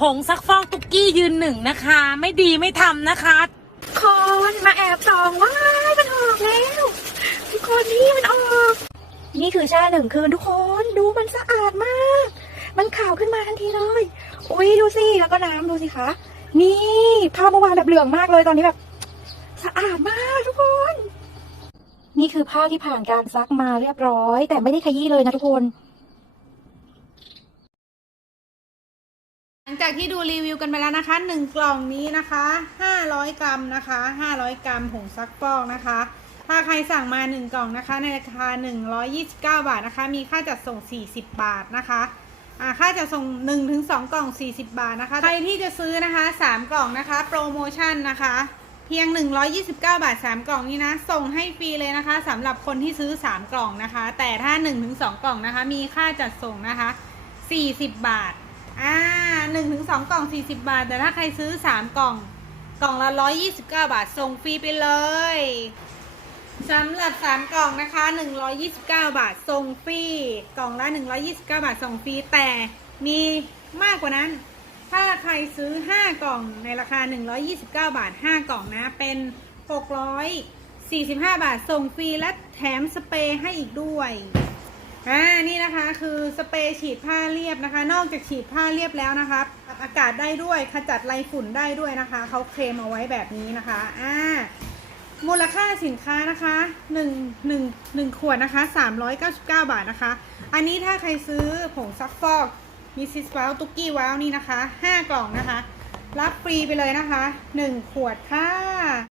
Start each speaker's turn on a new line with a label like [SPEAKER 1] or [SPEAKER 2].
[SPEAKER 1] ผงซักฟอกตุกกี้ยืนหนึ่งนะคะ ไม่ดีไม่ทำนะคะ
[SPEAKER 2] คนมาแอบส่องว้ายมันออกแล้ว ทุกคนนี่มันออก นี่คือช่หนึ่งคืนทุกคนดูมันสะอาดมาก มันขาวขึ้นมาทันทีเลยอุ้ยดูสิแล้วก็น้ำดูสิคะนี่ผ้าเมื่อวานแบบเหลืองมากเลยตอนนี้แบบ สะอาดมากทุกคน นี่คือผ้าที่ผ่านการซักมาเรียบร้อย แต่ไม่ได้ขยี้เลยนะทุกคน
[SPEAKER 3] หลัง จากที่ดูรีวิวกันไปแล้วนะคะหนึ่งกล่องนี้นะคะ 500 กรัมนะคะ 500 กรัมผงซักฟอกนะคะ ถ้าใครสั่งมา 1 กล่องนะคะ ในราคา 129 บาทนะคะ มีค่าจัดส่ง 40 บาทนะคะค่าจัดส่ง 1-2 กล่อง 40 บาทนะคะ ใครที่จะซื้อนะคะ 3 กล่องนะคะ โปรโมชั่นนะคะ เพียง 129 บาท 3 กล่องนี้นะ ส่งให้ฟรีเลยนะคะสำหรับคนที่ซื้อ 3 กล่องนะคะ แต่ถ้า 1-2 กล่องนะคะ มีค่าจัดส่งนะคะ 40 บาท อ่าหนึ่งถึงสองกล่องสี่สิบบาท แต่ถ้าใครซื้อสามกล่อง กล่องละร้อยยี่สิบเก้าบาท ส่งฟรีไปเลยสำหรับสามกล่องนะคะหนึ่งร้อยี่สิบเก้าบาท ส่งฟรี กล่องละหนึ่งร้อยี่สิบเก้าบาท ส่งฟรี แต่มีมากกว่านั้น ถ้าใครซื้อห้ากล่องในราคาหนึ่งร้อยี่สิบเก้าบาทห้ากล่องนะ เป็นหกร้อยสี่สิบห้าบาท ส่งฟรี และแถมสเปรย์ให้อีกด้วย อ่า นี่นะคะคือสเปรย์ฉีดผ้าเรียบนะคะ นอกจากฉีดผ้าเรียบแล้วนะคะปรับอากาศได้ด้วยขจัดไรฝุ่นได้ด้วยนะคะเขาเคลมเอาไว้แบบนี้นะคะอ่ามูลค่าสินค้านะคะ1 1 1ขวดนะคะ399 บาทนะคะ อันนี้ถ้าใครซื้อผงซักฟอกมิสซิสว้าวตุกกี้ว้าวนี่นะคะ 5 กล่องนะคะ รับฟรีไปเลยนะคะ 1 ขวดค่ะ